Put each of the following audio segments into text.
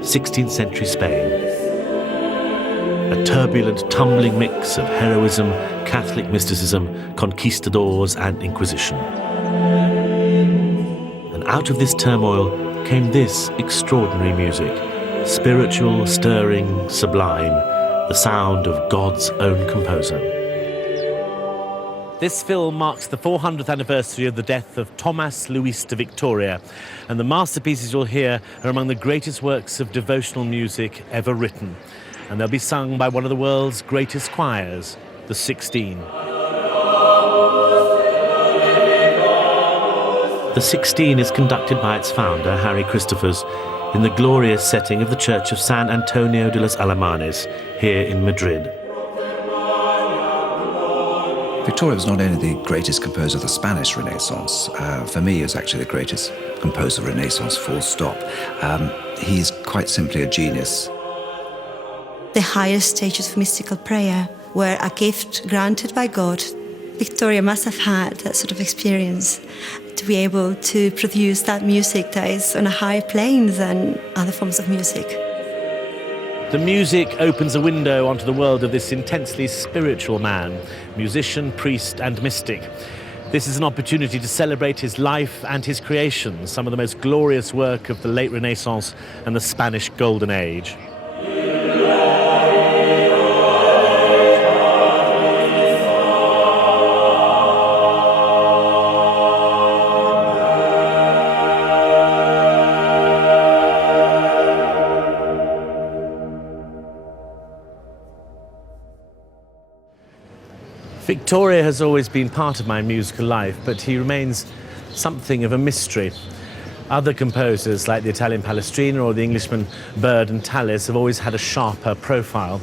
16th century Spain. A turbulent, tumbling mix of heroism, Catholic mysticism, conquistadors and Inquisition. And out of this turmoil came this extraordinary music, spiritual, stirring, sublime, the sound of God's own composer. This film marks the 400th anniversary of the death of Tomas Luis de Victoria, and the masterpieces you'll hear are among the greatest works of devotional music ever written, and they'll be sung by one of the world's greatest choirs, the 16. The 16 is conducted by its founder, Harry Christophers, in the glorious setting of the Church of San Antonio de los Alemanes, here in Madrid. Victoria was not only the greatest composer of the Spanish Renaissance, for me he was actually the greatest composer of Renaissance, full stop. He's quite simply a genius. The highest stages of mystical prayer were a gift granted by God. Victoria must have had that sort of experience to be able to produce that music that is on a higher plane than other forms of music. The music opens a window onto the world of this intensely spiritual man, musician, priest and mystic. This is an opportunity to celebrate his life and his creations, some of the most glorious work of the late Renaissance and the Spanish Golden Age. Victoria has always been part of my musical life, but he remains something of a mystery. Other composers, like the Italian Palestrina or the Englishman Byrd and Tallis, have always had a sharper profile.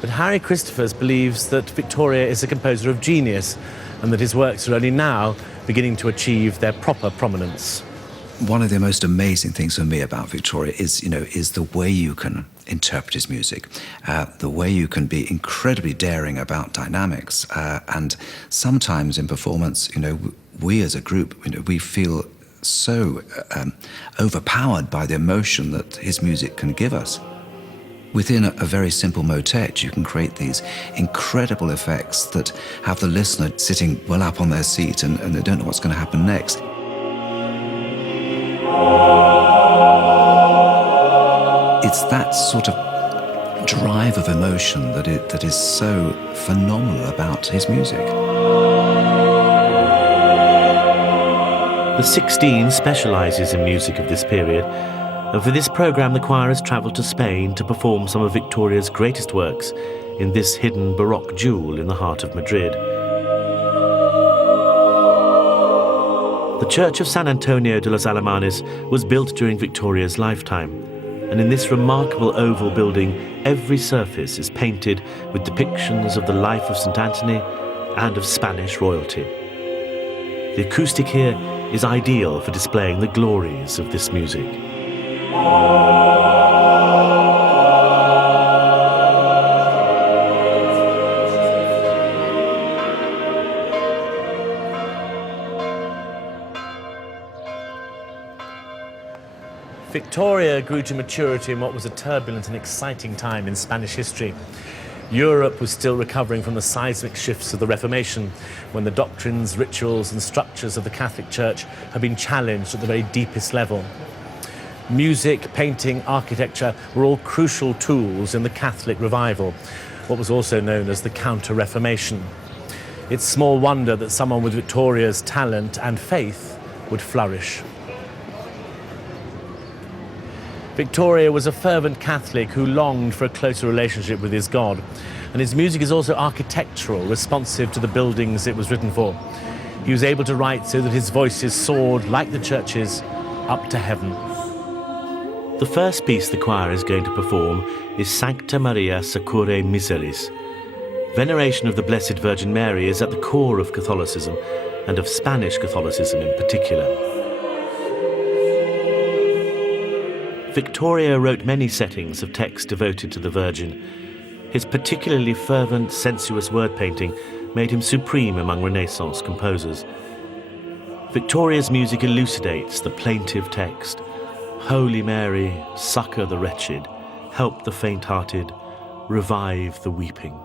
But Harry Christophers believes that Victoria is a composer of genius and that his works are only now beginning to achieve their proper prominence. One of the most amazing things for me about Victoria is the way you can interpret his music, the way you can be incredibly daring about dynamics, and sometimes in performance, we as a group, we feel so overpowered by the emotion that his music can give us. Within a very simple motet, you can create these incredible effects that have the listener sitting well up on their seat and they don't know what's going to happen next. It's that sort of drive of emotion that is so phenomenal about his music. The 16 specialises in music of this period, and for this programme the choir has travelled to Spain to perform some of Victoria's greatest works in this hidden Baroque jewel in the heart of Madrid. The Church of San Antonio de los Alemanes was built during Victoria's lifetime, and in this remarkable oval building, every surface is painted with depictions of the life of St. Anthony and of Spanish royalty. The acoustic here is ideal for displaying the glories of this music. Victoria grew to maturity in what was a turbulent and exciting time in Spanish history. Europe was still recovering from the seismic shifts of the Reformation, when the doctrines, rituals and structures of the Catholic Church had been challenged at the very deepest level. Music, painting, architecture were all crucial tools in the Catholic revival, what was also known as the Counter-Reformation. It's small wonder that someone with Victoria's talent and faith would flourish. Victoria was a fervent Catholic who longed for a closer relationship with his God, and his music is also architectural, responsive to the buildings it was written for. He was able to write so that his voices soared, like the churches, up to heaven. The first piece the choir is going to perform is Sancta Maria Secure Miseris. Veneration of the Blessed Virgin Mary is at the core of Catholicism, and of Spanish Catholicism in particular. Victoria wrote many settings of text devoted to the Virgin. His particularly fervent, sensuous word painting made him supreme among Renaissance composers. Victoria's music elucidates the plaintive text. Holy Mary, succor the wretched, help the faint-hearted, revive the weeping.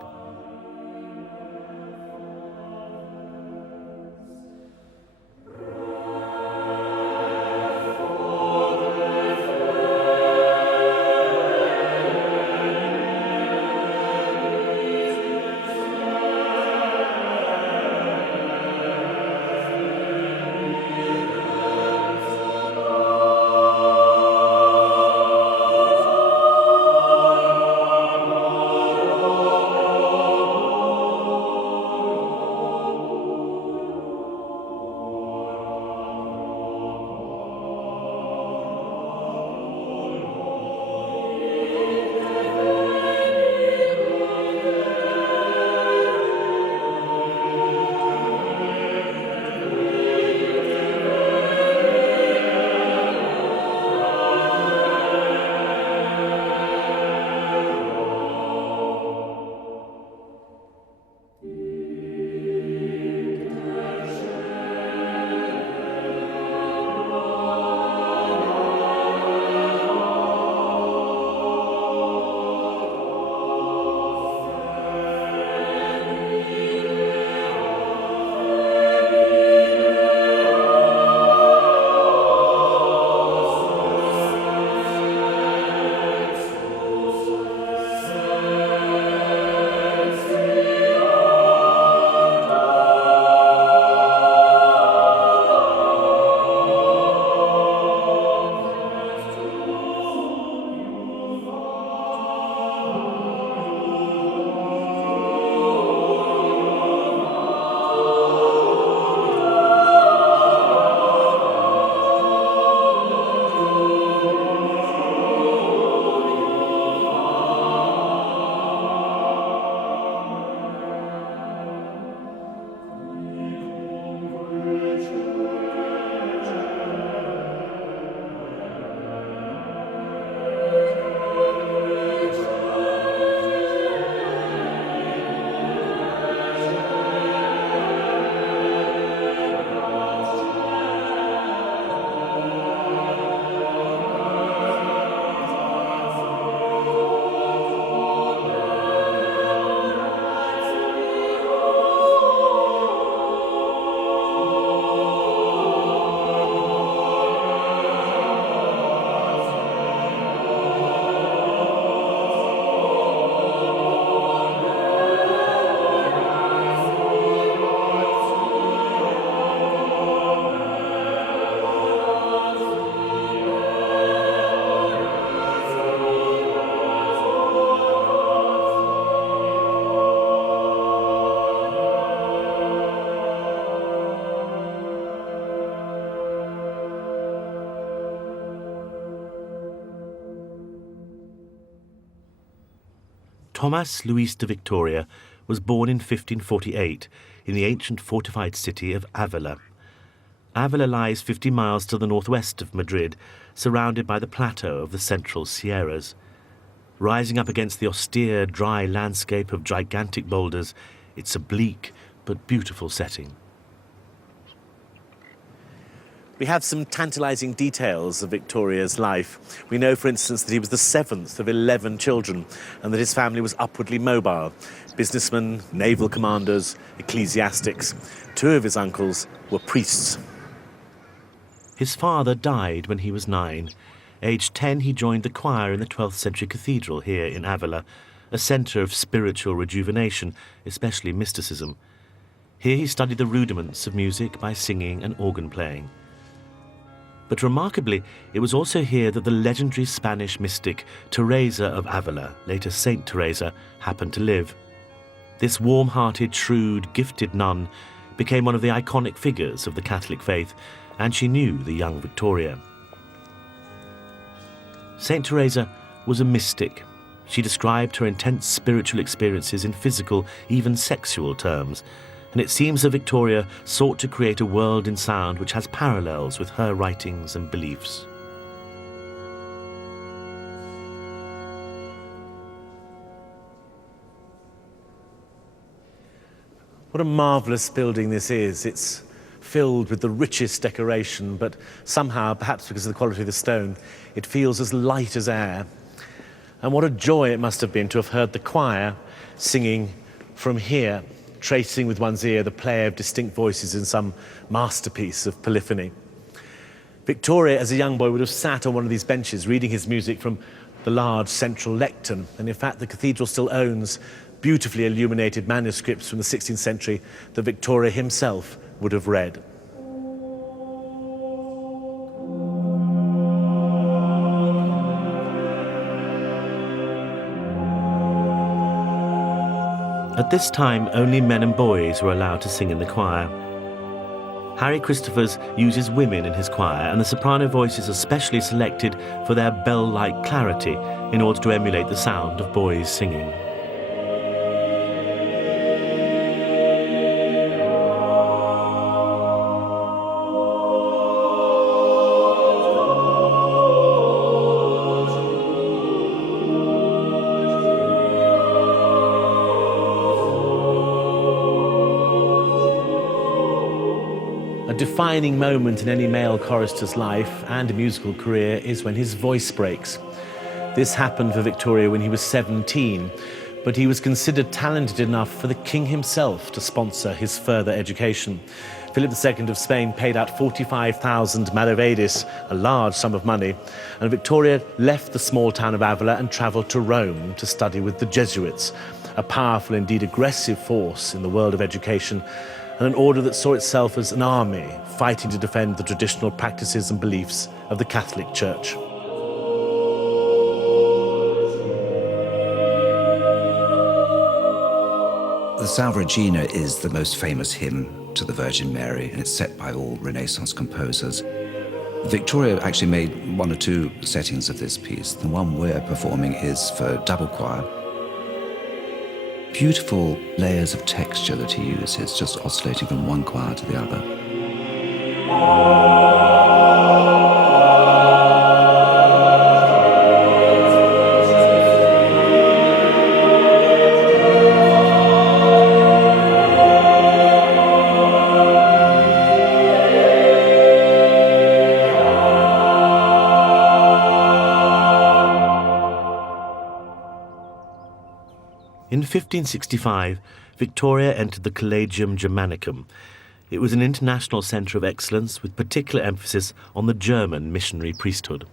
Tomas Luis de Victoria was born in 1548 in the ancient fortified city of Avila. Avila lies 50 miles to the northwest of Madrid, surrounded by the plateau of the central Sierras. Rising up against the austere, dry landscape of gigantic boulders, it's a bleak but beautiful setting. We have some tantalizing details of Victoria's life. We know, for instance, that he was the seventh of 11 children and that his family was upwardly mobile. Businessmen, naval commanders, ecclesiastics. 2 of his uncles were priests. His father died when he was 9. Aged 10, he joined the choir in the 12th century cathedral here in Avila, a centre of spiritual rejuvenation, especially mysticism. Here he studied the rudiments of music by singing and organ playing. But remarkably, it was also here that the legendary Spanish mystic Teresa of Avila, later Saint Teresa, happened to live. This warm-hearted, shrewd, gifted nun became one of the iconic figures of the Catholic faith, and she knew the young Victoria. Saint Teresa was a mystic. She described her intense spiritual experiences in physical, even sexual terms, and it seems that Victoria sought to create a world in sound which has parallels with her writings and beliefs. What a marvellous building this is. It's filled with the richest decoration, but somehow, perhaps because of the quality of the stone, it feels as light as air. And what a joy it must have been to have heard the choir singing from here, tracing with one's ear the play of distinct voices in some masterpiece of polyphony. Victoria, as a young boy, would have sat on one of these benches reading his music from the large central lectern, and in fact the cathedral still owns beautifully illuminated manuscripts from the 16th century that Victoria himself would have read. At this time, only men and boys were allowed to sing in the choir. Harry Christophers uses women in his choir, and the soprano voices are specially selected for their bell-like clarity in order to emulate the sound of boys singing. A defining moment in any male chorister's life and musical career is when his voice breaks. This happened for Victoria when he was 17, but he was considered talented enough for the king himself to sponsor his further education. Philip II of Spain paid out 45,000 maravedis, a large sum of money, and Victoria left the small town of Avila and travelled to Rome to study with the Jesuits, a powerful, indeed aggressive force in the world of education, and an order that saw itself as an army fighting to defend the traditional practices and beliefs of the Catholic Church. The Salve Regina is the most famous hymn to the Virgin Mary, and it's set by all Renaissance composers. Victoria actually made one or two settings of this piece. The one we're performing is for double choir. Beautiful layers of texture that he uses, just oscillating from one choir to the other. In 1565, Victoria entered the Collegium Germanicum. It was an international centre of excellence with particular emphasis on the German missionary priesthood.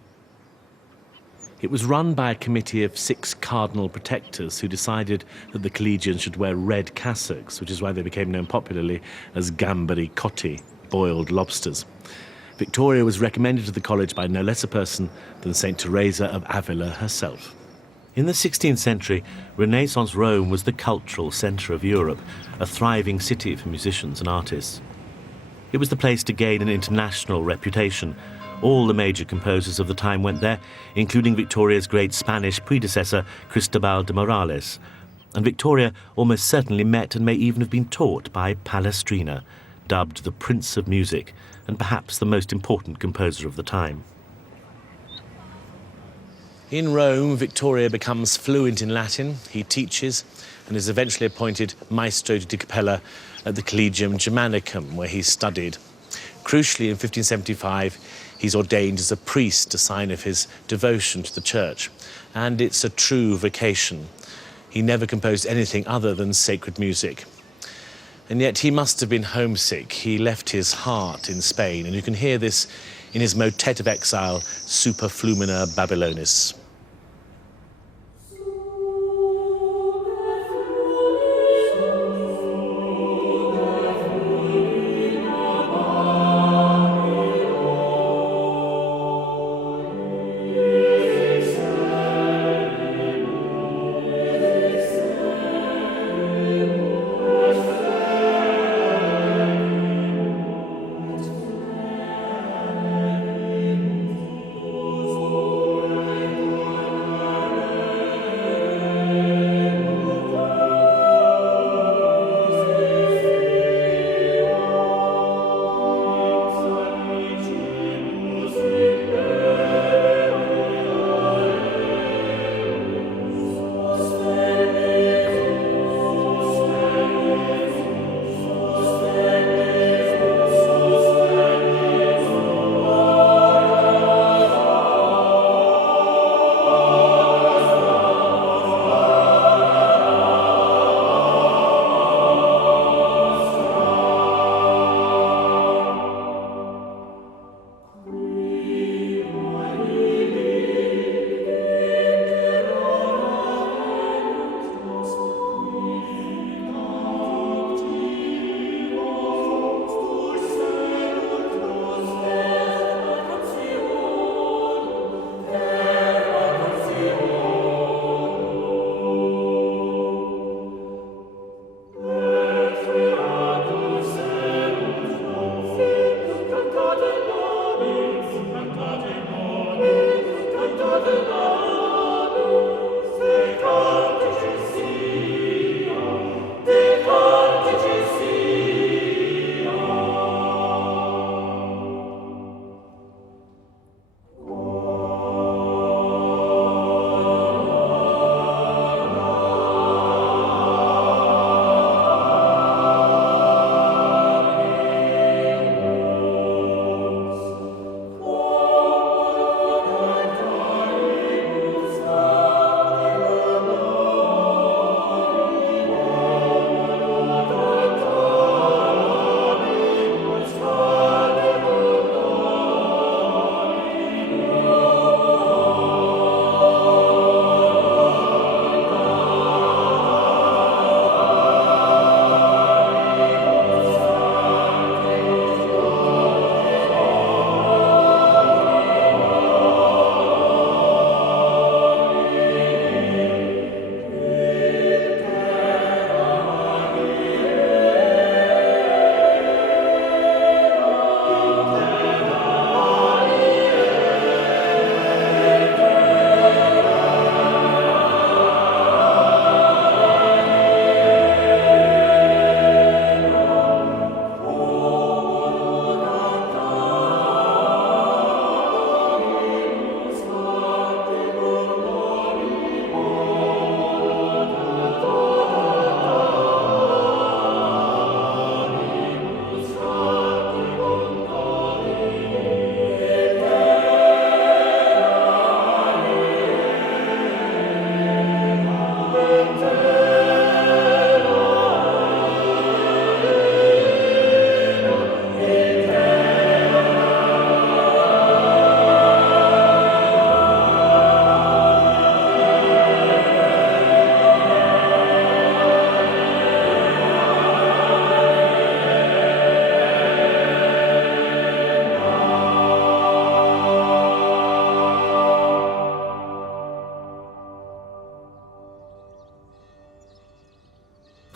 It was run by a committee of 6 cardinal protectors who decided that the collegians should wear red cassocks, which is why they became known popularly as gamberi cotti, boiled lobsters. Victoria was recommended to the college by no less a person than St. Teresa of Avila herself. In the 16th century, Renaissance Rome was the cultural centre of Europe, a thriving city for musicians and artists. It was the place to gain an international reputation. All the major composers of the time went there, including Victoria's great Spanish predecessor, Cristobal de Morales. And Victoria almost certainly met and may even have been taught by Palestrina, dubbed the Prince of Music, and perhaps the most important composer of the time. In Rome, Victoria becomes fluent in Latin. He teaches and is eventually appointed Maestro di Cappella at the Collegium Germanicum, where he studied. Crucially, in 1575, he's ordained as a priest, a sign of his devotion to the church. And it's a true vocation. He never composed anything other than sacred music. And yet he must have been homesick. He left his heart in Spain, and you can hear this in his motet of exile, Super Flumina Babylonis.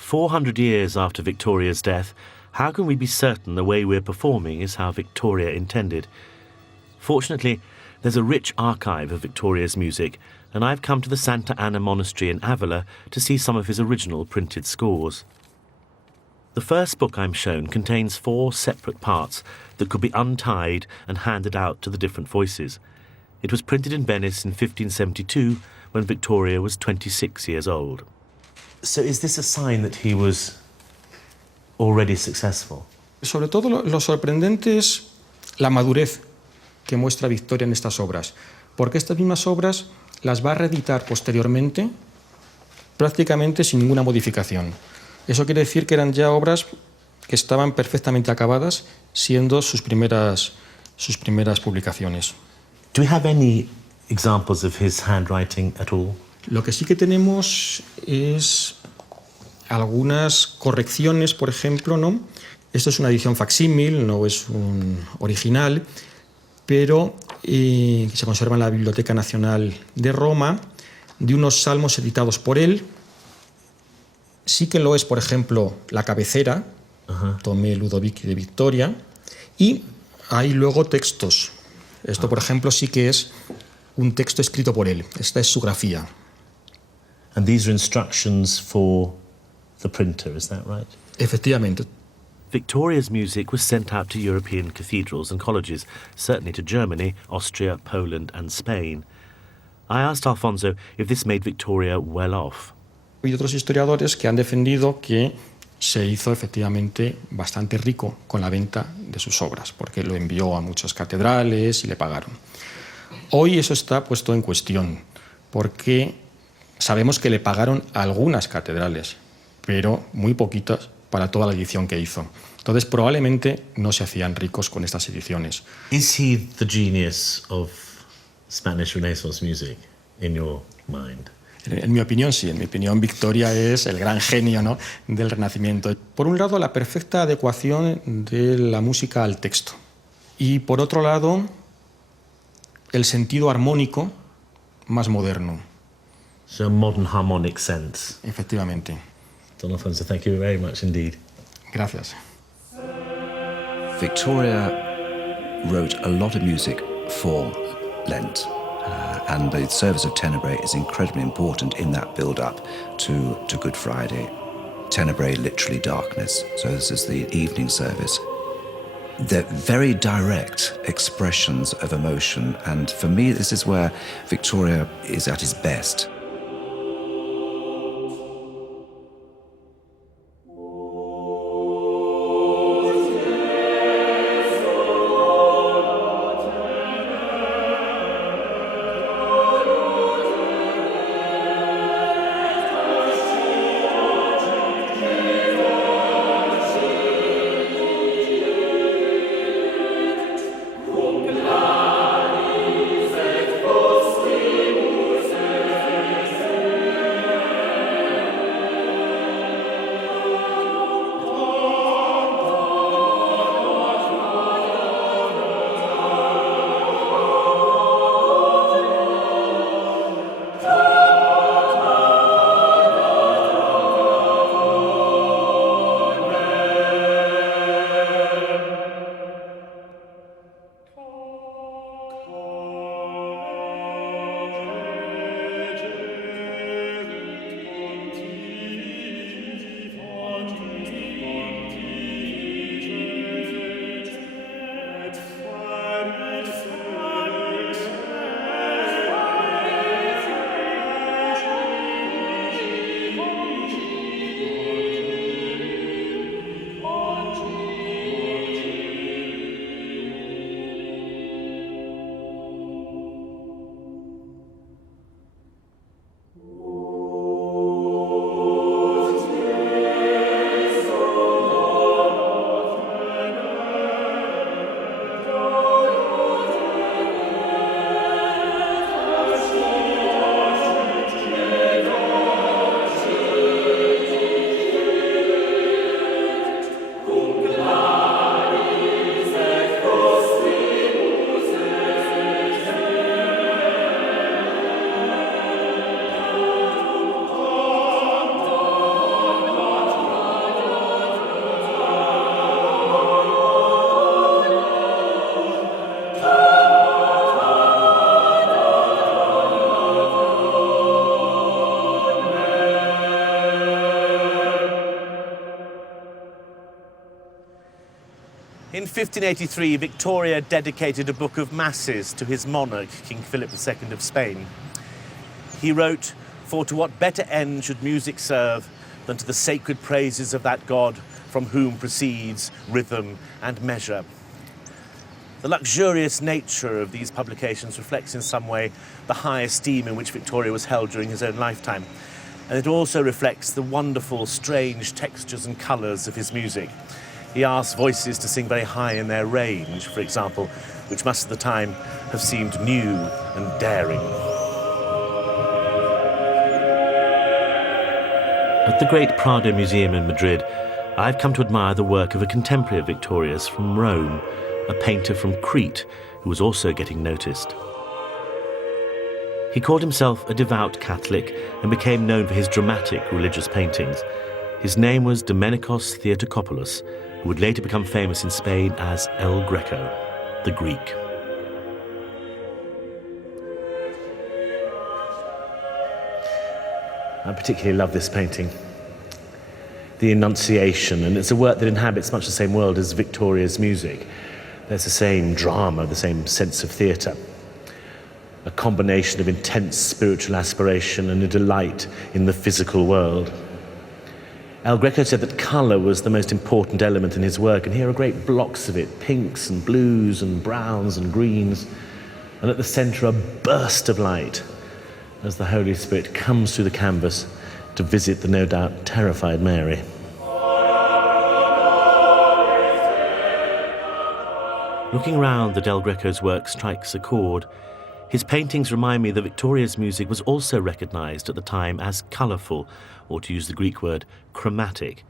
400 years after Victoria's death, how can we be certain the way we're performing is how Victoria intended? Fortunately, there's a rich archive of Victoria's music, and I've come to the Santa Anna Monastery in Avila to see some of his original printed scores. The first book I'm shown contains 4 separate parts that could be untied and handed out to the different voices. It was printed in Venice in 1572 when Victoria was 26 years old. So is this a sign that he was already successful? Sobre todo lo sorprendente es la madurez que muestra Victoria en estas obras, porque estas mismas obras las va a reeditar posteriormente prácticamente sin ninguna modificación. Eso quiere decir que eran ya obras que estaban perfectamente acabadas, siendo sus primeras publicaciones. Do we have any examples of his handwriting at all? Lo que sí que tenemos es algunas correcciones, por ejemplo, ¿no? Esto es una edición facsímil, no es un original, pero que se conserva en la Biblioteca Nacional de Roma, de unos salmos editados por él. Sí que lo es, por ejemplo, la cabecera, Tomas Luis de Victoria, y hay luego textos. Esto, por ejemplo, sí que es un texto escrito por él. Esta es su grafía. And these are instructions for the printer, is that right? Efectivamente. Victoria's music was sent out to European cathedrals and colleges, certainly to Germany, Austria, Poland and Spain. I asked Alfonso if this made Victoria well off. Hay otros historiadores que han defendido que se hizo efectivamente bastante rico con la venta de sus obras, porque lo envió a muchas catedrales y le pagaron. Hoy eso está puesto en cuestión, porque sabemos que le pagaron a algunas catedrales, pero muy poquitas para toda la edición que hizo. Entonces probablemente no se hacían ricos con estas ediciones. Is he the genius of Spanish Renaissance music, in your mind? En mi opinión, sí. En mi opinión, Victoria es el gran genio, ¿no?, del Renacimiento. Por un lado, la perfecta adecuación de la música al texto. Y por otro lado, el sentido armónico más moderno. So a modern harmonic sense. Efectivamente. Don Alfonso, thank you very much indeed. Gracias. Victoria wrote a lot of music for Lent. And the service of Tenebrae is incredibly important in that build-up to Good Friday. Tenebrae, literally darkness, so this is the evening service. They're very direct expressions of emotion, and for me this is where Victoria is at his best. In 1583, Victoria dedicated a book of masses to his monarch, King Philip II of Spain. He wrote, "For to what better end should music serve than to the sacred praises of that God from whom proceeds rhythm and measure." The luxurious nature of these publications reflects in some way the high esteem in which Victoria was held during his own lifetime. And it also reflects the wonderful, strange textures and colours of his music. He asked voices to sing very high in their range, for example, which must at the time have seemed new and daring. At the great Prado Museum in Madrid, I've come to admire the work of a contemporary of Victoria's from Rome, a painter from Crete who was also getting noticed. He called himself a devout Catholic and became known for his dramatic religious paintings. His name was Domenikos Theotokopoulos, who would later become famous in Spain as El Greco, the Greek. I particularly love this painting, the Annunciation, and it's a work that inhabits much the same world as Victoria's music. There's the same drama, the same sense of theatre, a combination of intense spiritual aspiration and a delight in the physical world. El Greco said that colour was the most important element in his work, and here are great blocks of it, pinks and blues and browns and greens, and at the centre a burst of light as the Holy Spirit comes through the canvas to visit the no doubt terrified Mary. Looking around, that El Greco's work strikes a chord. His paintings remind me that Victoria's music was also recognised at the time as colourful, or to use the Greek word, chromatic.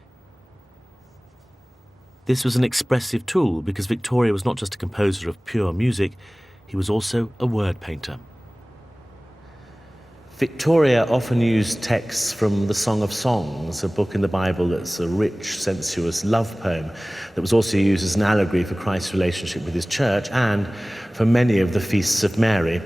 This was an expressive tool because Victoria was not just a composer of pure music, he was also a word painter. Victoria often used texts from the Song of Songs, a book in the Bible that's a rich, sensuous love poem that was also used as an allegory for Christ's relationship with his church and for many of the feasts of Mary.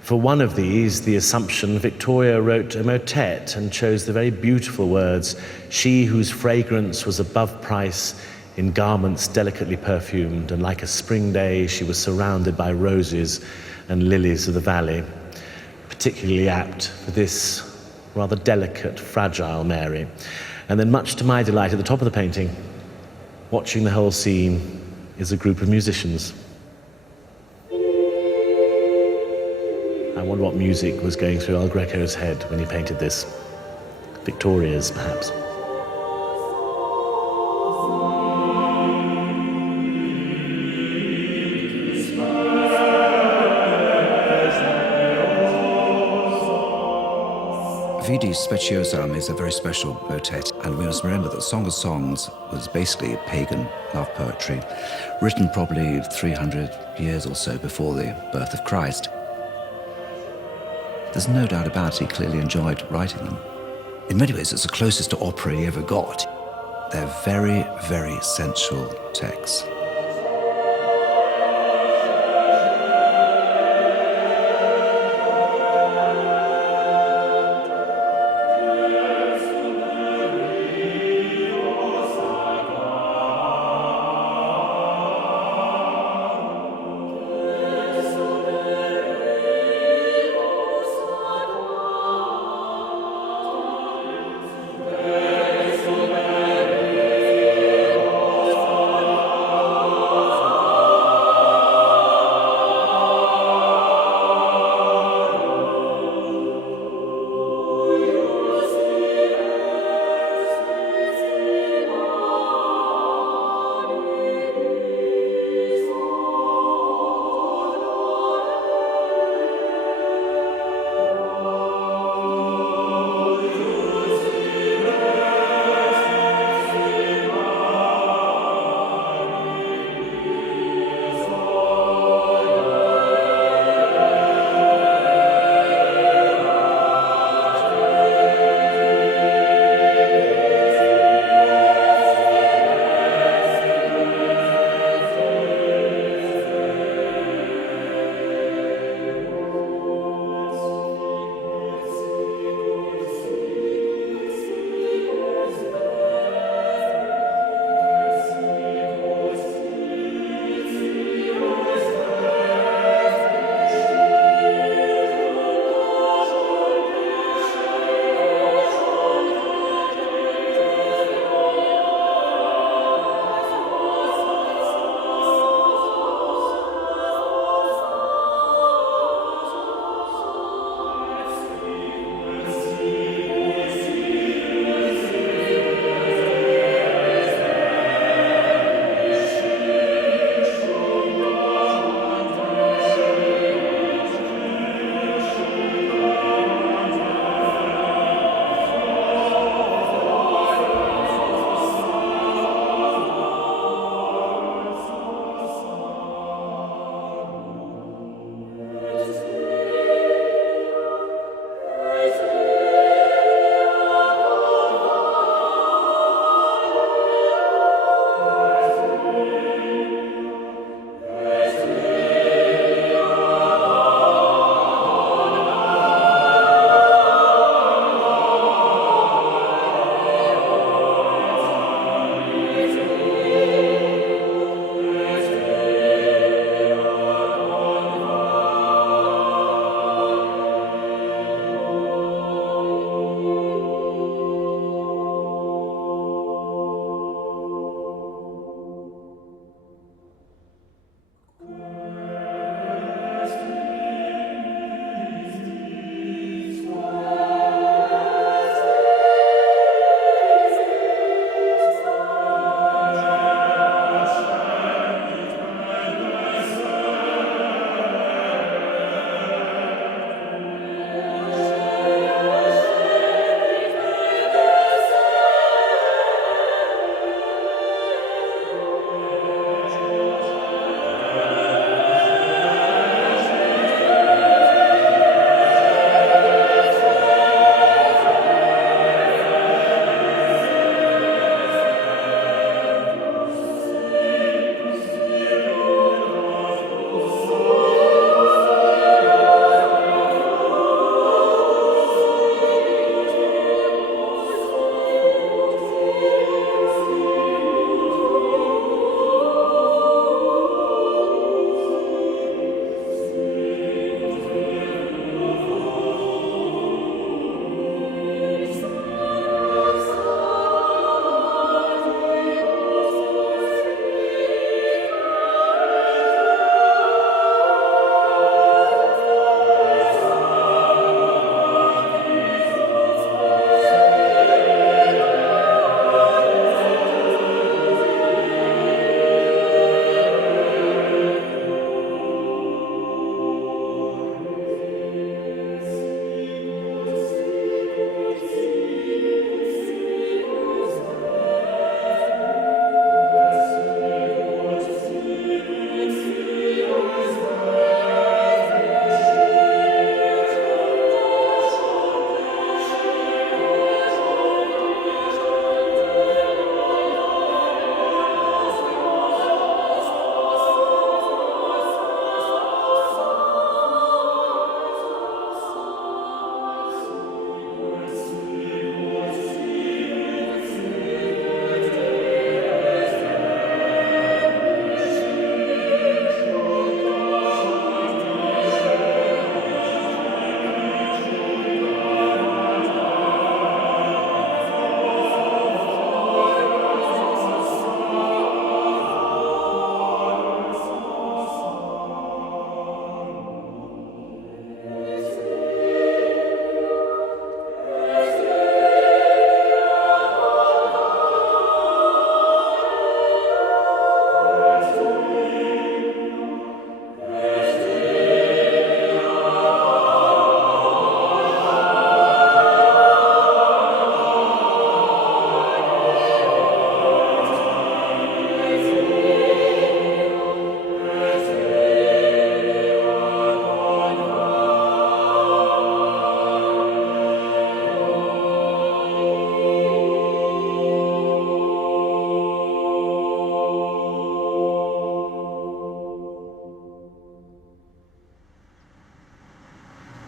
For one of these, the Assumption, Victoria wrote a motet and chose the very beautiful words, "She whose fragrance was above price, in garments delicately perfumed, and like a spring day she was surrounded by roses and lilies of the valley." Particularly apt for this rather delicate, fragile Mary. And then, much to my delight, at the top of the painting, watching the whole scene, is a group of musicians. I wonder what music was going through El Greco's head when he painted this. Victoria's, perhaps. Vidi's Speciosam is a very special motet, and we must remember that Song of Songs was basically pagan love poetry, written probably 300 years or so before the birth of Christ. There's no doubt about it, he clearly enjoyed writing them. In many ways, it's the closest to opera he ever got. They're very, very sensual texts.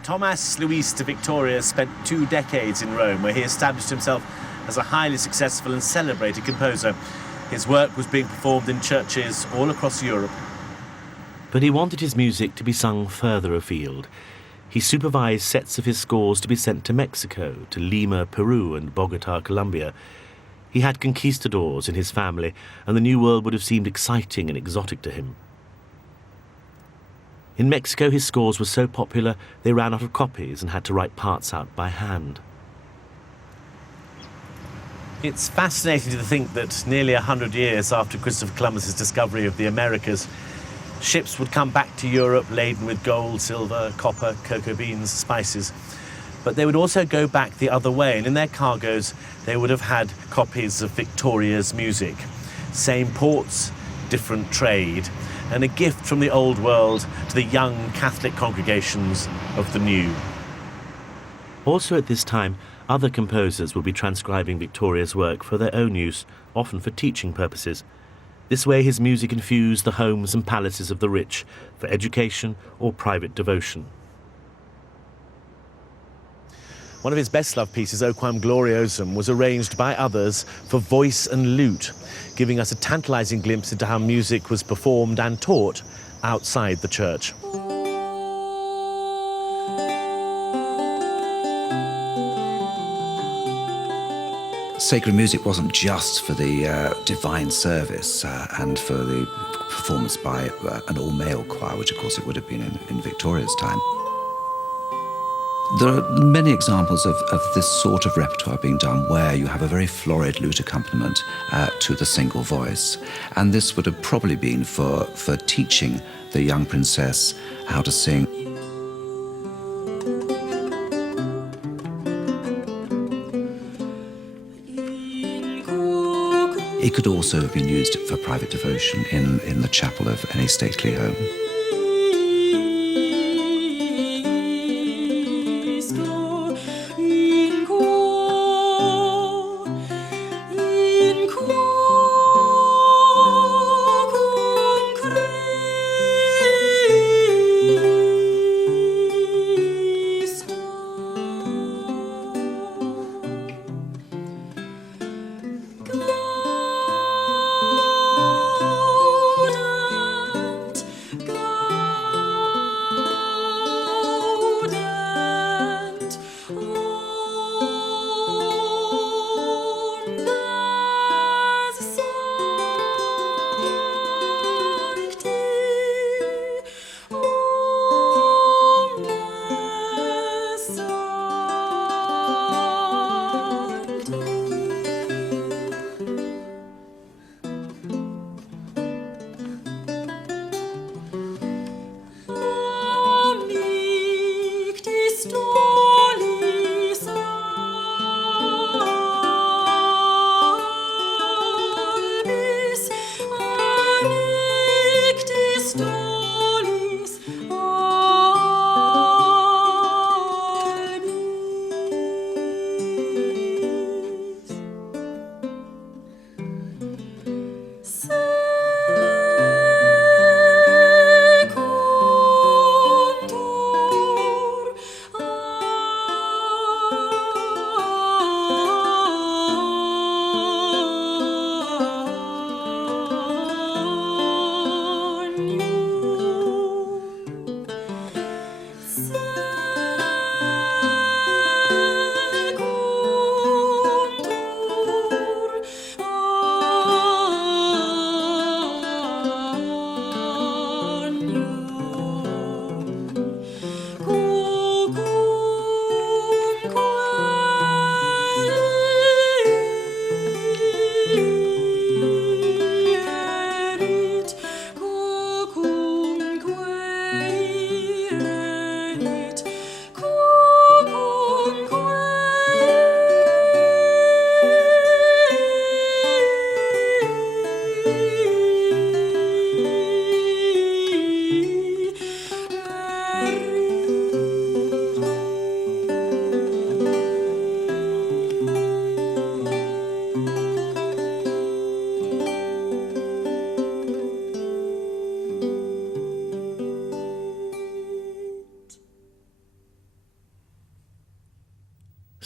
Tomas Luis de Victoria spent 2 decades in Rome, where he established himself as a highly successful and celebrated composer. His work was being performed in churches all across Europe. But he wanted his music to be sung further afield. He supervised sets of his scores to be sent to Mexico, to Lima, Peru, and Bogota, Colombia. He had conquistadors in his family, and the New World would have seemed exciting and exotic to him. In Mexico, his scores were so popular they ran out of copies and had to write parts out by hand. It's fascinating to think that nearly 100 years after Christopher Columbus's discovery of the Americas, ships would come back to Europe laden with gold, silver, copper, cocoa beans, spices. But they would also go back the other way, and in their cargoes they would have had copies of Victoria's music. Same ports, different trade, and a gift from the old world to the young Catholic congregations of the new. Also at this time, other composers would be transcribing Victoria's work for their own use, often for teaching purposes. This way his music infused the homes and palaces of the rich for education or private devotion. One of his best-loved pieces, O Quam Gloriosum, was arranged by others for voice and lute, giving us a tantalizing glimpse into how music was performed and taught outside the church. Sacred music wasn't just for the divine service and for the performance by an all-male choir, which of course it would have been in Victoria's time. There are many examples of this sort of repertoire being done where you have a very florid lute accompaniment to the single voice. And this would have probably been for teaching the young princess how to sing. It could also have been used for private devotion in the chapel of any stately home. Go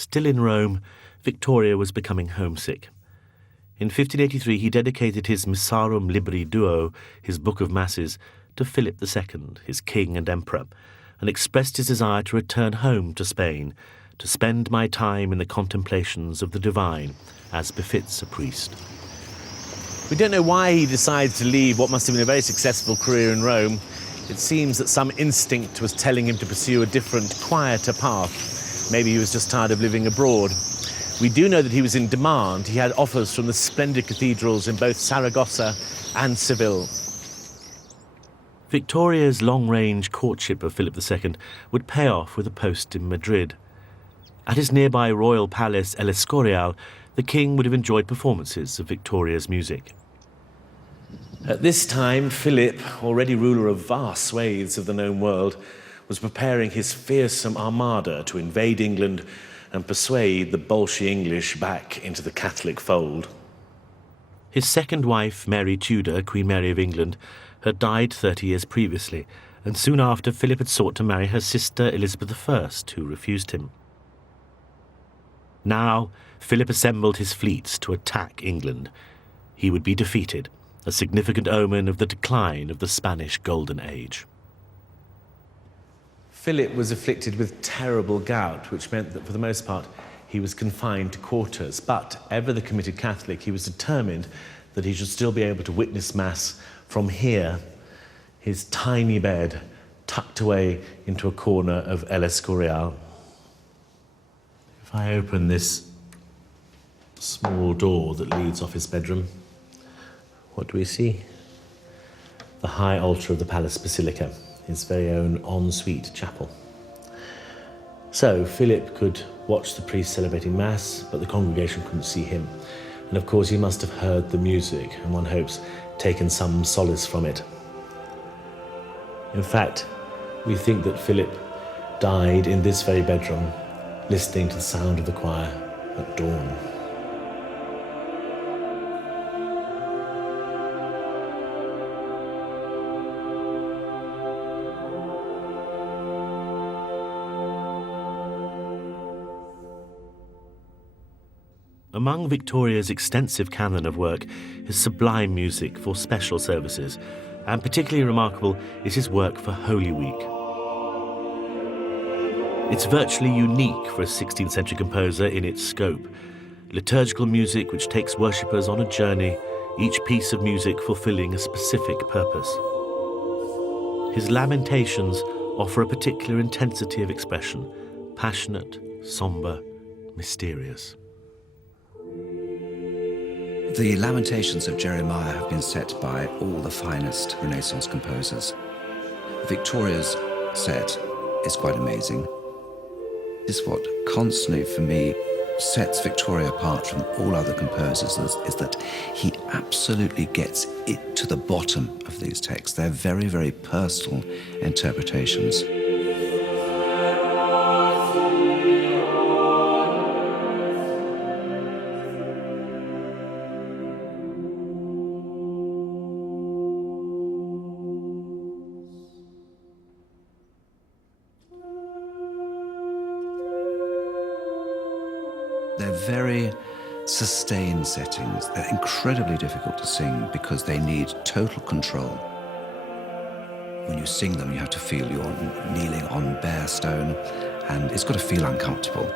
still in Rome, Victoria was becoming homesick. In 1583 he dedicated his Missarum Libri Duo, his Book of Masses, to Philip II, his king and emperor, and expressed his desire to return home to Spain, to spend my time in the contemplations of the divine, as befits a priest. We don't know why he decided to leave what must have been a very successful career in Rome. It seems that some instinct was telling him to pursue a different, quieter path. Maybe he was just tired of living abroad. We do know that he was in demand. He had offers from the splendid cathedrals in both Saragossa and Seville. Victoria's long-range courtship of Philip II would pay off with a post in Madrid. At his nearby royal palace El Escorial, the king would have enjoyed performances of Victoria's music. At this time, Philip, already ruler of vast swathes of the known world, was preparing his fearsome armada to invade England and persuade the Bolshie English back into the Catholic fold. His second wife, Mary Tudor, Queen Mary of England, had died 30 years previously, and soon after Philip had sought to marry her sister Elizabeth I, who refused him. Now, Philip assembled his fleets to attack England. He would be defeated, a significant omen of the decline of the Spanish Golden Age. Philip was afflicted with terrible gout, which meant that for the most part he was confined to quarters. But, ever the committed Catholic, he was determined that he should still be able to witness Mass from here, his tiny bed tucked away into a corner of El Escorial. If I open this small door that leads off his bedroom, what do we see? The high altar of the Palace Basilica, his very own ensuite chapel. So Philip could watch the priest celebrating Mass, but the congregation couldn't see him. And of course he must have heard the music, and one hopes taken some solace from it. In fact, we think that Philip died in this very bedroom, listening to the sound of the choir at dawn. Among Victoria's extensive canon of work is sublime music for special services, and particularly remarkable is his work for Holy Week. It's virtually unique for a 16th century composer in its scope. Liturgical music which takes worshippers on a journey, each piece of music fulfilling a specific purpose. His lamentations offer a particular intensity of expression, passionate, somber, mysterious. The Lamentations of Jeremiah have been set by all the finest Renaissance composers. Victoria's set is quite amazing. This is what constantly, for me, sets Victoria apart from all other composers is that he absolutely gets it to the bottom of these texts. They're very, very personal interpretations. They're very sustained settings. They're incredibly difficult to sing because they need total control. When you sing them, you have to feel you're kneeling on bare stone, and it's got to feel uncomfortable.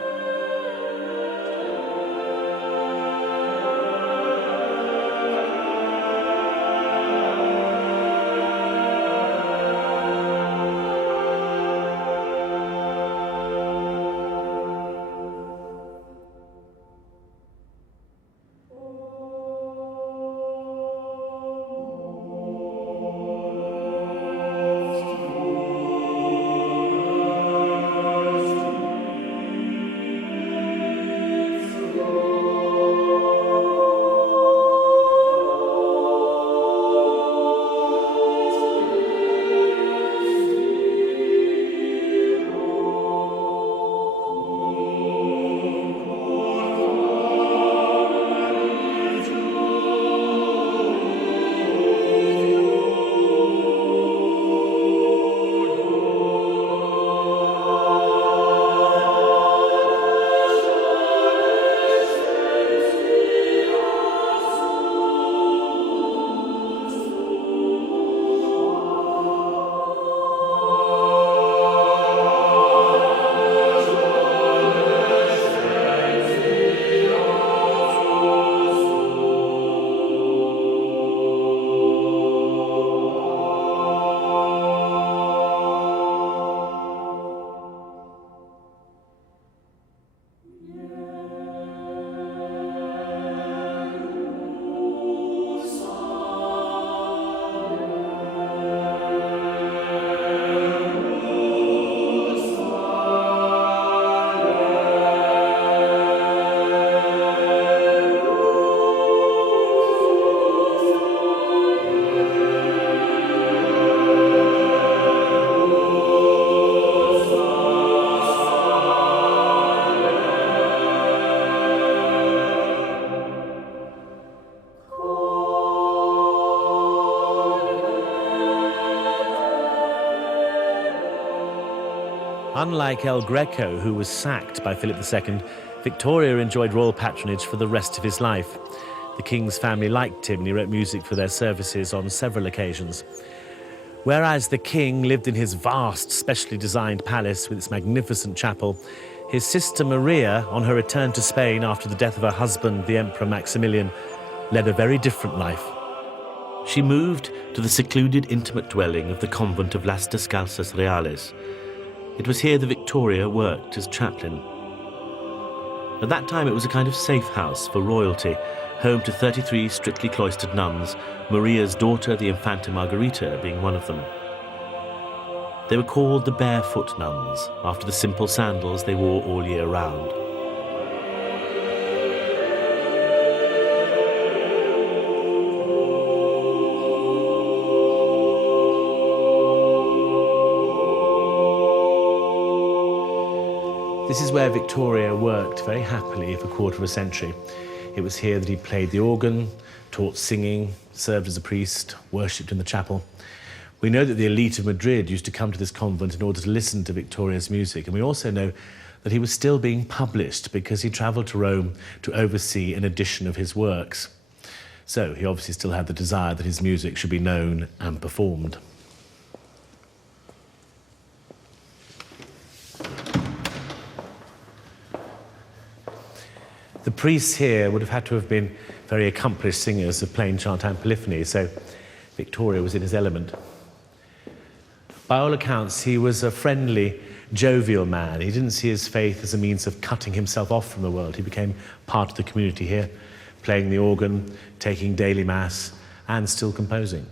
Unlike El Greco, who was sacked by Philip II, Victoria enjoyed royal patronage for the rest of his life. The king's family liked him and he wrote music for their services on several occasions. Whereas the king lived in his vast, specially designed palace with its magnificent chapel, his sister Maria, on her return to Spain after the death of her husband, the Emperor Maximilian, led a very different life. She moved to the secluded, intimate dwelling of the convent of Las Descalzas Reales. It was here that Victoria worked as chaplain. At that time, it was a kind of safe house for royalty, home to 33 strictly cloistered nuns, Maria's daughter, the Infanta Margarita, being one of them. They were called the barefoot nuns, after the simple sandals they wore all year round. This is where Victoria worked very happily for a quarter of a century. It was here that he played the organ, taught singing, served as a priest, worshipped in the chapel. We know that the elite of Madrid used to come to this convent in order to listen to Victoria's music, and we also know that he was still being published because he travelled to Rome to oversee an edition of his works. So he obviously still had the desire that his music should be known and performed. The priests here would have had to have been very accomplished singers of plain chant and polyphony, so Victoria was in his element. By all accounts, he was a friendly, jovial man. He didn't see his faith as a means of cutting himself off from the world. He became part of the community here, playing the organ, taking daily mass, and still composing.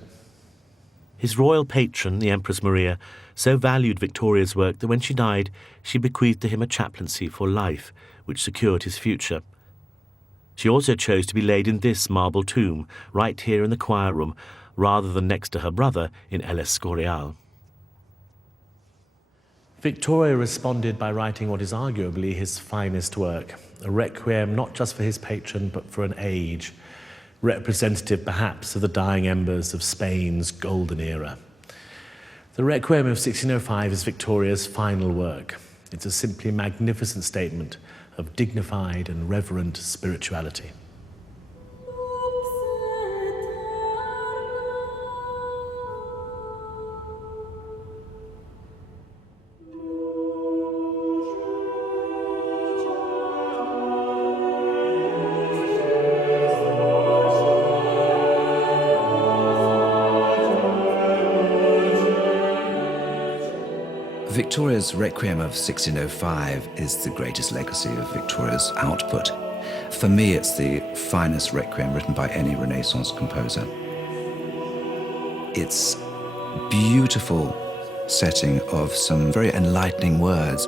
His royal patron, the Empress Maria, so valued Victoria's work that when she died, she bequeathed to him a chaplaincy for life, which secured his future. She also chose to be laid in this marble tomb, right here in the choir room, rather than next to her brother in El Escorial. Victoria responded by writing what is arguably his finest work, a requiem not just for his patron but for an age, representative perhaps of the dying embers of Spain's golden era. The Requiem of 1605 is Victoria's final work. It's a simply magnificent statement of dignified and reverent spirituality. Victoria's Requiem of 1605 is the greatest legacy of Victoria's output. For me, it's the finest requiem written by any Renaissance composer. It's beautiful setting of some very enlightening words.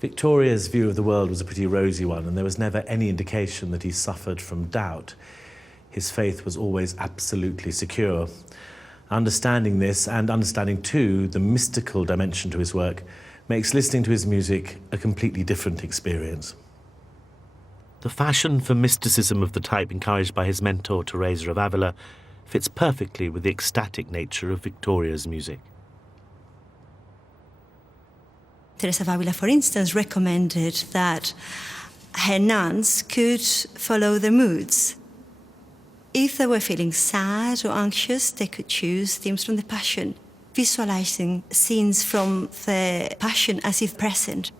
Victoria's view of the world was a pretty rosy one, and there was never any indication that he suffered from doubt. His faith was always absolutely secure. Understanding this, and understanding too the mystical dimension to his work, makes listening to his music a completely different experience. The fashion for mysticism of the type encouraged by his mentor Teresa of Avila fits perfectly with the ecstatic nature of Victoria's music. Teresa of Avila, for instance, recommended that her nuns could follow their moods. If they were feeling sad or anxious, they could choose themes from the Passion, visualizing scenes from the Passion as if present,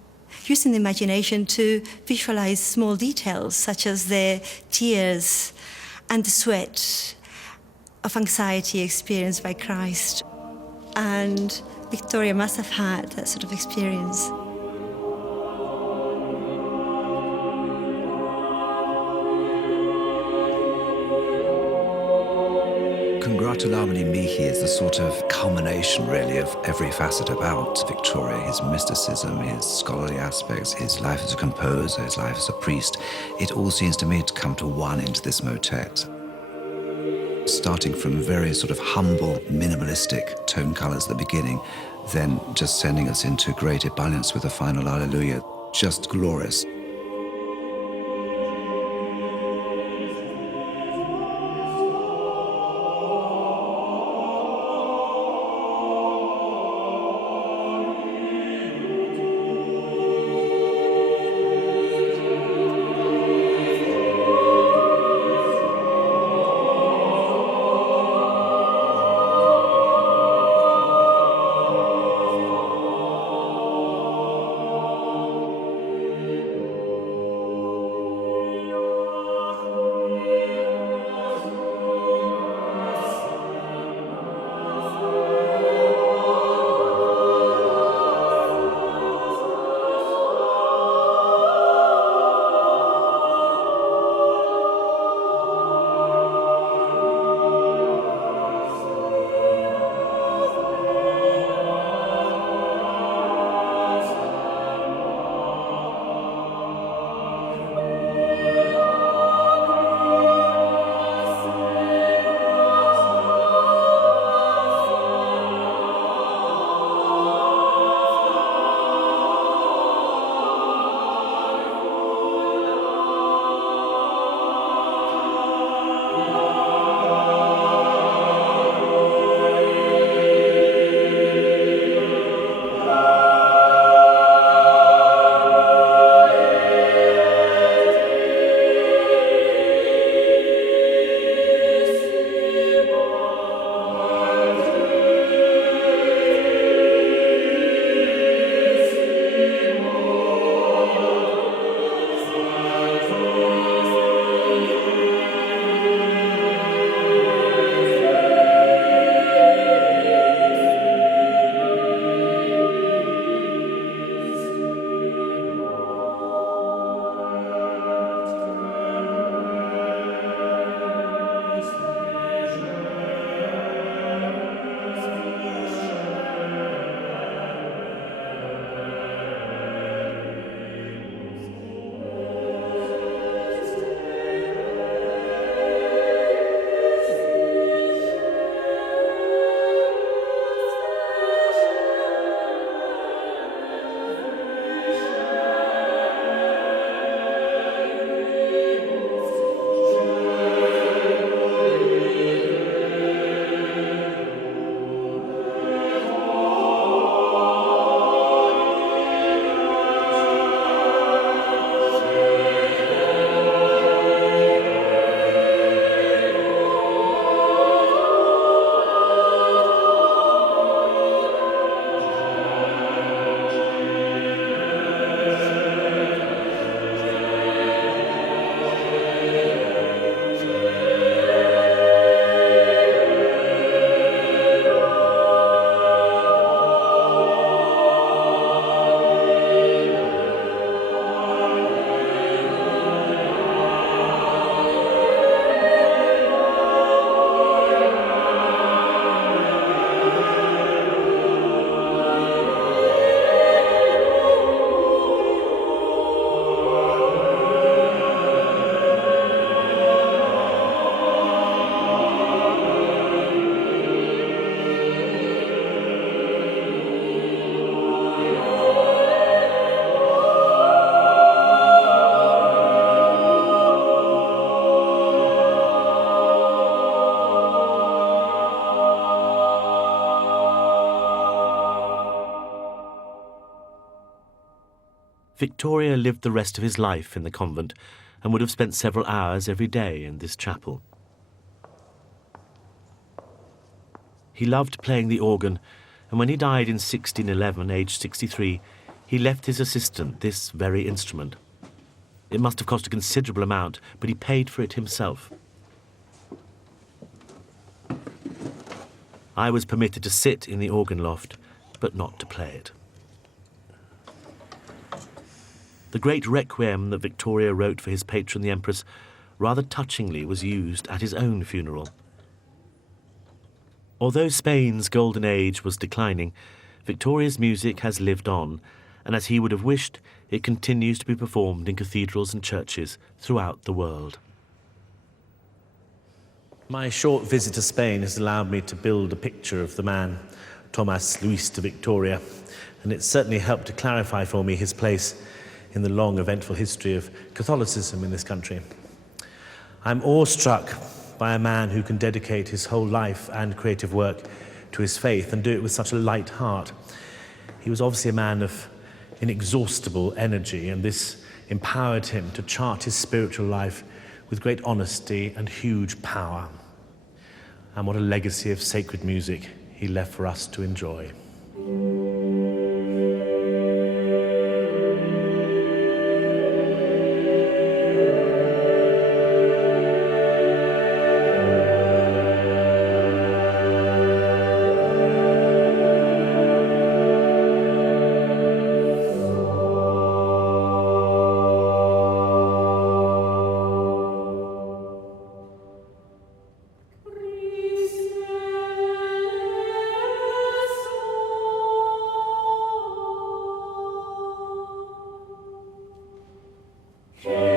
using the imagination to visualize small details such as the tears and the sweat of anxiety experienced by Christ. And Victoria must have had that sort of experience. Congratulamini mihi is the sort of culmination, really, of every facet about Victoria, his mysticism, his scholarly aspects, his life as a composer, his life as a priest. It all seems to me to come to one into this motet. Starting from very sort of humble, minimalistic tone colors at the beginning, then just sending us into great ebullience with the final Alleluia. Just glorious. Victoria lived the rest of his life in the convent and would have spent several hours every day in this chapel. He loved playing the organ, and when he died in 1611, aged 63, he left his assistant this very instrument. It must have cost a considerable amount, but he paid for it himself. I was permitted to sit in the organ loft, but not to play it. The great Requiem that Victoria wrote for his patron, the Empress, rather touchingly was used at his own funeral. Although Spain's golden age was declining, Victoria's music has lived on, and as he would have wished, it continues to be performed in cathedrals and churches throughout the world. My short visit to Spain has allowed me to build a picture of the man, Tomas Luis de Victoria, and it's certainly helped to clarify for me his place in the long, eventful history of Catholicism in this country. I'm awestruck by a man who can dedicate his whole life and creative work to his faith and do it with such a light heart. He was obviously a man of inexhaustible energy, and this empowered him to chart his spiritual life with great honesty and huge power. And what a legacy of sacred music he left for us to enjoy. Okay.